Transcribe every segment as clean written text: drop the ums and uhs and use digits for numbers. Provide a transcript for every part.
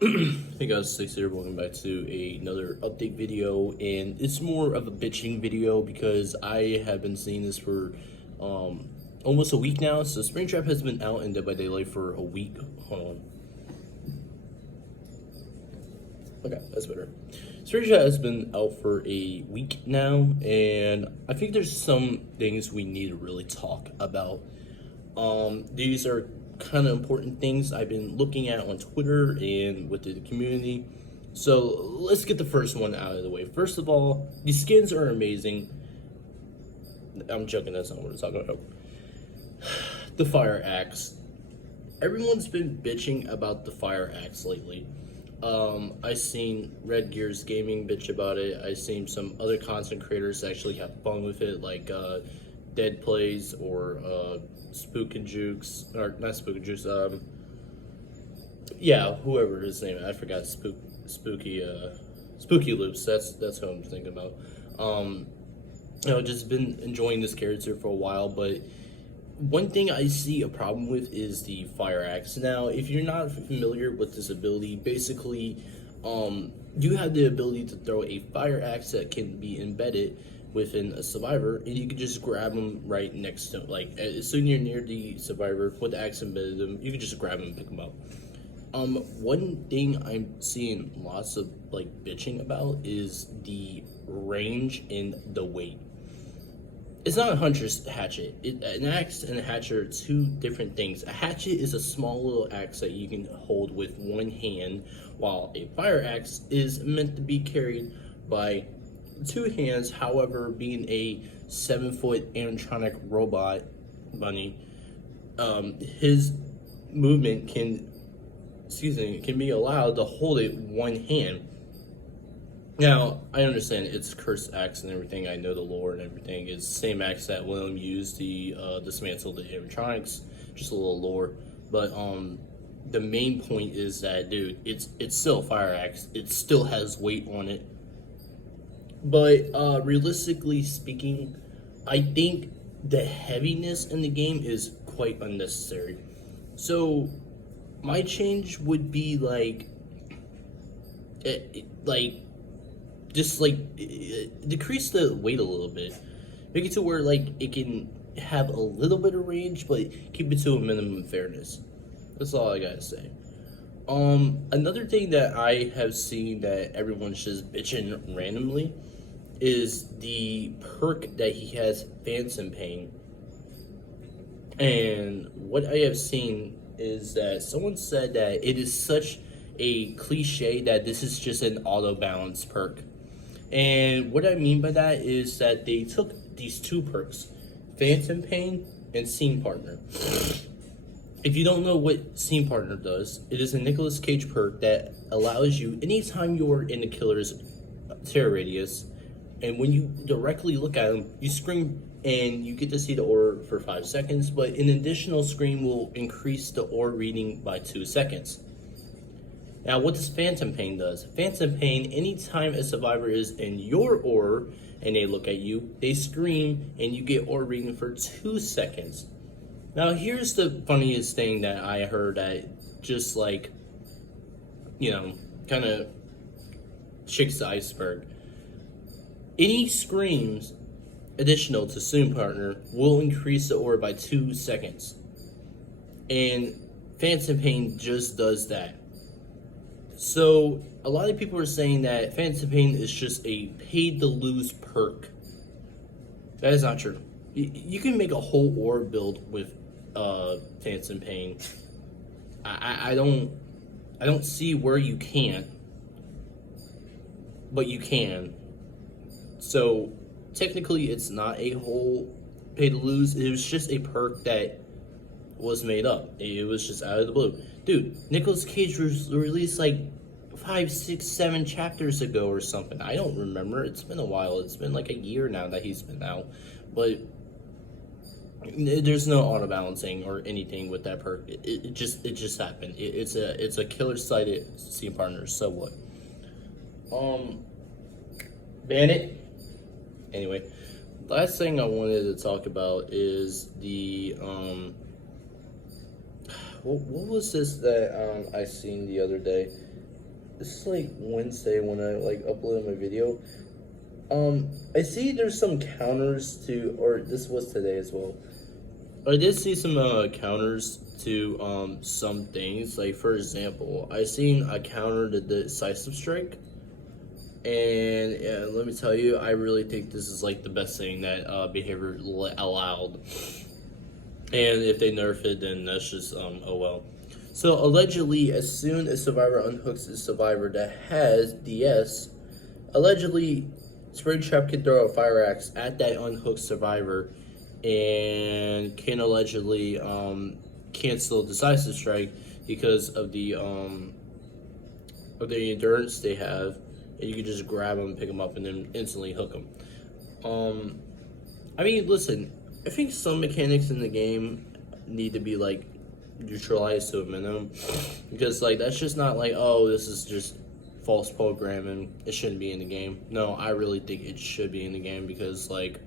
Hey guys, Six here. Welcome back to another update video, and it's more of a bitching video because I have been seeing this for almost a week now. So Springtrap has been out in Dead by Daylight for a week. Hold on. Okay, that's better. Springtrap has been out for a week now, and I think there's some things we need to really talk about. These are kind of important things I've been looking at on Twitter and with the community. So let's get the first one out of the way. First of all, the skins are amazing. I'm joking, that's not what we're talking about. The fire axe. Everyone's been bitching about the fire axe lately. I seen Red Gears Gaming bitch about it. I seen some other content creators actually have fun with it, like Dead Plays or Spook and Jukes, or not Spook and Jukes. Yeah, whoever his name, I forgot. Spooky Loops. That's who I'm thinking about. Just been enjoying this character for a while, but one thing I see a problem with is the fire axe. Now, if you're not familiar with this ability, basically, you have the ability to throw a fire axe that can be embedded within a survivor, and you can just grab them right next to, like, as soon as you're near the survivor with the axe embedded them, you can just grab them and pick them up. One thing I'm seeing lots of like bitching about is the range and the weight. It's not a hunter's hatchet. An axe and a hatchet are two different things. A hatchet is a small little axe that you can hold with one hand, while a fire axe is meant to be carried by two hands. However, being a 7-foot animatronic robot bunny, his movement can be allowed to hold it one hand. Now, I understand it's cursed axe and everything. I know the lore and everything. It's the same axe that William used to dismantle the animatronics. Just a little lore, but the main point is that, dude, it's still a fire axe. It still has weight on it. But realistically speaking, I think the heaviness in the game is quite unnecessary. So my change would be decrease the weight a little bit, make it to where like it can have a little bit of range, but keep it to a minimum fairness. That's all I gotta say. Another thing that I have seen that everyone's just bitching randomly is the perk that he has, Phantom Pain. And what I have seen is that someone said that it is such a cliche that this is just an auto balance perk. And what I mean by that is that they took these two perks, Phantom Pain and Scene Partner. If you don't know what Scene Partner does, it is a Nicolas Cage perk that allows you, anytime you're in the killer's terror radius, and when you directly look at him, you scream and you get to see the aura for 5 seconds, but an additional scream will increase the aura reading by 2 seconds. Now, what does Phantom Pain does? Phantom Pain, anytime a survivor is in your aura and they look at you, they scream and you get aura reading for 2 seconds. Now, here's the funniest thing that I heard that just like, kind of shakes the iceberg. Any screams additional to Scene Partner will increase the aura by 2 seconds. And Phantom Pain just does that. So, a lot of people are saying that Phantom Pain is just a paid-to-lose perk. That is not true. You can make a whole aura build with Phantom Pain. I don't see where you can't, but you can. So, technically, it's not a whole pay-to-lose. It was just a perk that was made up. It was just out of the blue. Dude, Nicolas Cage was released like 5, 6, 7 chapters ago or something. I don't remember. It's been a while. It's been like a year now that he's been out. But there's no auto balancing or anything with that perk. It just happened. It's a killer sighted Scene Partner. So what? Bandit. Anyway, last thing I wanted to talk about is the what was this that I seen the other day? it's like Wednesday when I like uploaded my video. I see there's some counters to, or this was today as well. I did see some counters to some things. Like for example, I seen a counter to the decisive strike, and let me tell you, I really think this is like the best thing that behavior allowed. And if they nerf it, then that's just oh well. So allegedly, as soon as Survivor unhooks a survivor that has DS, allegedly Springtrap can throw a fire axe at that unhooked survivor, and can allegedly cancel decisive strike because of the endurance they have, and you can just grab them, pick them up, and then instantly hook them. I mean, listen, I think some mechanics in the game need to be like neutralized to a minimum, because like that's just not like, oh, this is just false programming, it shouldn't be in the game. No, I really think it should be in the game, because like,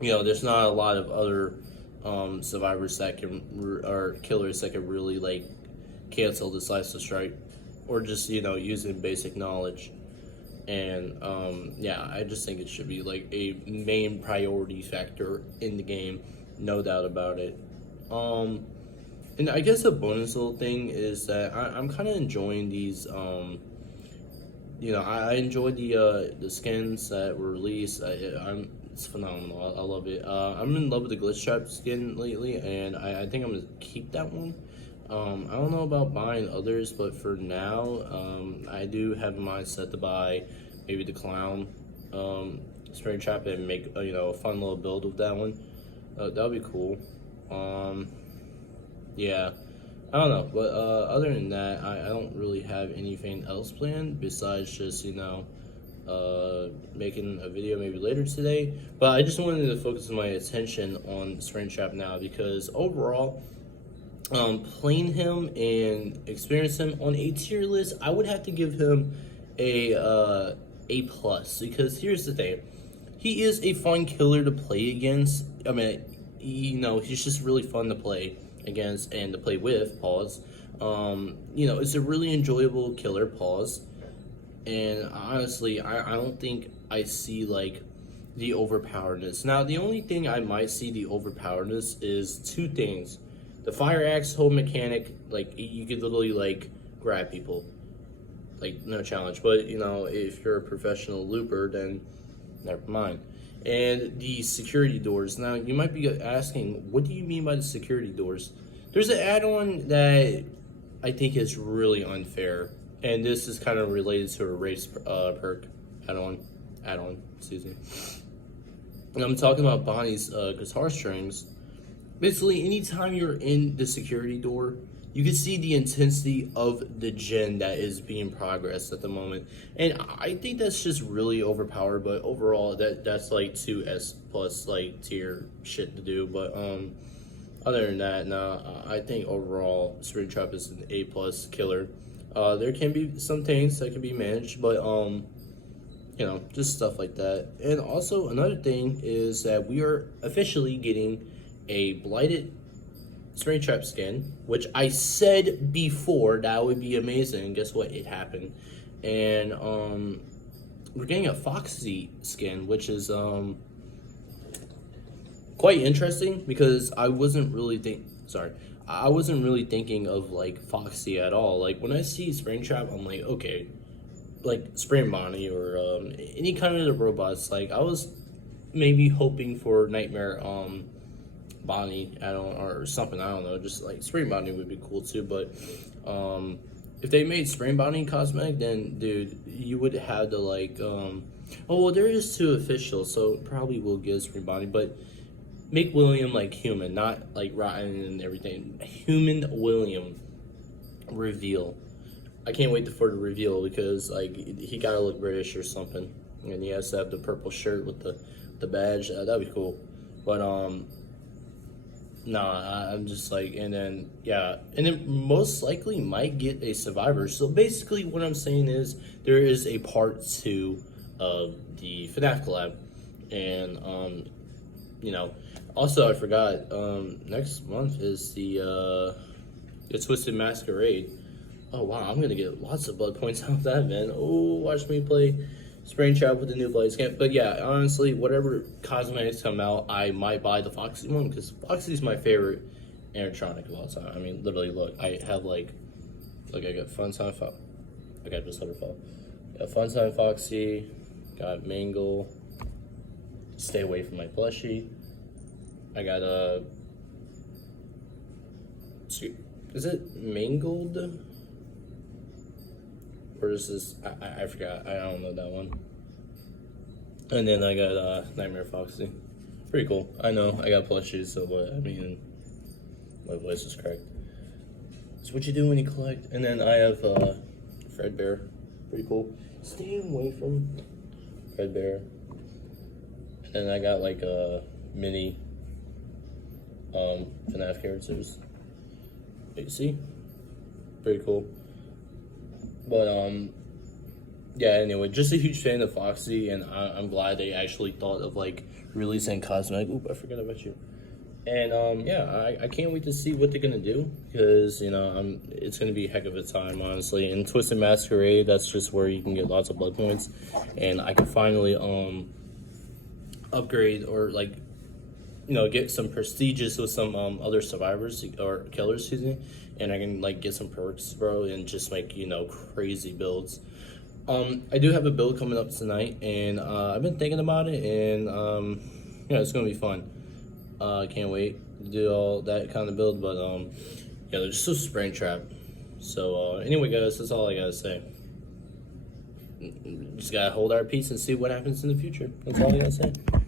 you know, there's not a lot of other survivors that can, or killers that can really like cancel decisive strike, or just, you know, using basic knowledge. And yeah, I just think it should be like a main priority factor in the game, no doubt about it. And I guess a bonus little thing is that I'm kind of enjoying these. You know, I enjoy the skins that were released. It's phenomenal. I love it. I'm in love with the glitch trap skin lately, and I think I'm gonna keep that one. I don't know about buying others, but for now, I do have a mindset to buy maybe the clown Springtrap and make you know, a fun little build with that one. That'll be cool. Yeah, I don't know, but other than that, I don't really have anything else planned besides just, you know, making a video maybe later today. But I just wanted to focus my attention on Springtrap now, because overall, playing him and experiencing him on a tier list, I would have to give him A plus, because here's the thing, he is a fun killer to play against. I mean, you know, he's just really fun to play against and to play with. Pause. You know, it's a really enjoyable killer. Pause. And honestly, I don't think I see like the overpoweredness. Now, the only thing I might see the overpoweredness is two things: the fire axe hold mechanic, like you could literally like grab people, like no challenge. But you know, if you're a professional looper, then never mind. And the security doors. Now, you might be asking, what do you mean by the security doors? There's an add-on that I think is really unfair, and this is kind of related to a race perk add-on, excuse me. And I'm talking about Bonnie's guitar strings. Basically, anytime you're in the security door, you can see the intensity of the gen that is being progressed at the moment. And I think that's just really overpowered, but overall that's like 2S plus like tier shit to do. But other than that, no, I think overall Springtrap is an A plus killer. There can be some things that can be managed, but you know, just stuff like that. And also another thing is that we are officially getting a blighted Springtrap skin, which I said before that would be amazing. Guess what? It happened. And we're getting a Foxy skin, which is quite interesting, because I wasn't really thinking of like Foxy at all. Like when I see Springtrap, I'm like, okay, like Spring Bonnie or any kind of the robots. Like I was maybe hoping for Nightmare Bonnie add-on or something, I don't know, just like Spring Bonnie would be cool too. But if they made Spring Bonnie cosmetic, then dude, you would have to like oh well, there is 2 officials, so probably will give Spring Bonnie, but make William like human, not like rotten and everything. Human William reveal. I can't wait for the reveal, because like he gotta look British or something, and he has to have the purple shirt with the badge. That'd be cool. But nah, I'm just like, and then yeah, and then most likely might get a survivor. So basically, what I'm saying is there is a part 2 of the FNAF collab, and you know, also I forgot, next month is the Twisted Masquerade. Oh wow, I'm gonna get lots of blood points out of that, man. Oh, watch me play Springtrap with the new Blaze Camp. But yeah, honestly, whatever cosmetics come out, I might buy the Foxy one because Foxy's my favorite animatronic of all time. I mean, literally, look, I have like, look, I got Funtime Fox. I got just Waterfall. Got Funtime Foxy. Got Mangle. Stay away from my plushie. I got a. Is it Mangled? Or is this? I forgot. I don't know that one. And then I got Nightmare Foxy. Pretty cool. I know. I got plushies, so what? I mean, my voice is cracked. It's what you do when you collect. And then I have Fredbear. Pretty cool. Stay away from Fredbear. And then I got like a mini FNAF characters. You see? Pretty cool. But yeah, anyway, just a huge fan of Foxy, and I'm glad they actually thought of like releasing cosmetic. Oop, I forgot about you. And yeah, I can't wait to see what they're gonna do, because you know it's gonna be a heck of a time, honestly. And Twisted Masquerade, that's just where you can get lots of blood points, and I can finally upgrade, or like, you know, get some prestigious with some other survivors or killers, excuse me, and I can like get some perks, bro, and just make, you know, crazy builds. I do have a build coming up tonight, and I've been thinking about it, and yeah, it's gonna be fun. Can't wait to do all that kind of build, but yeah, they're just so Springtrap. So anyway, guys, that's all I gotta say. Just gotta hold our peace and see what happens in the future. That's all I gotta say.